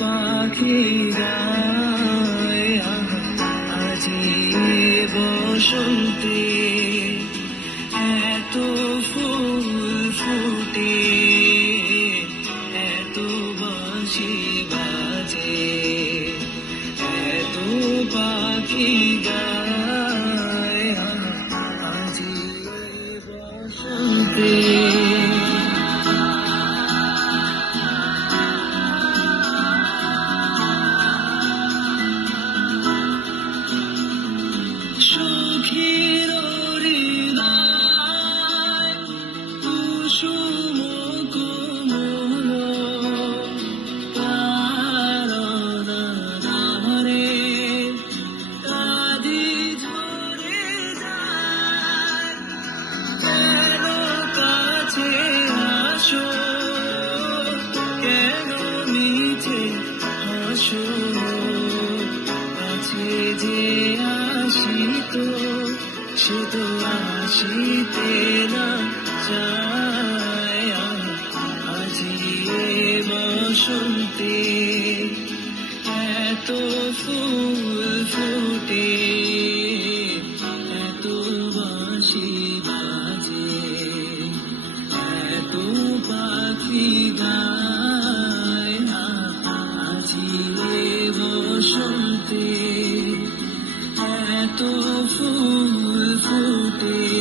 পাখি গায় আজি বসন্তে এত ফুল ফুটে এত বাঁশি বাজে এত পাখি গায় আজি বসন্তে সখীর হৃদয় কুসুম কোমল কারণ ধরে কাঁদি ঝরে যায় কেন কাছে আসো কেন মিছে হাসো কাছে যে আসিত সে তো আসিতে না চায় আজি বসন্তে এত ফুল ফুটে এত বাঁশি বাজে এত পাখি গায় আজি বসন্তে এত ফুল ফুটে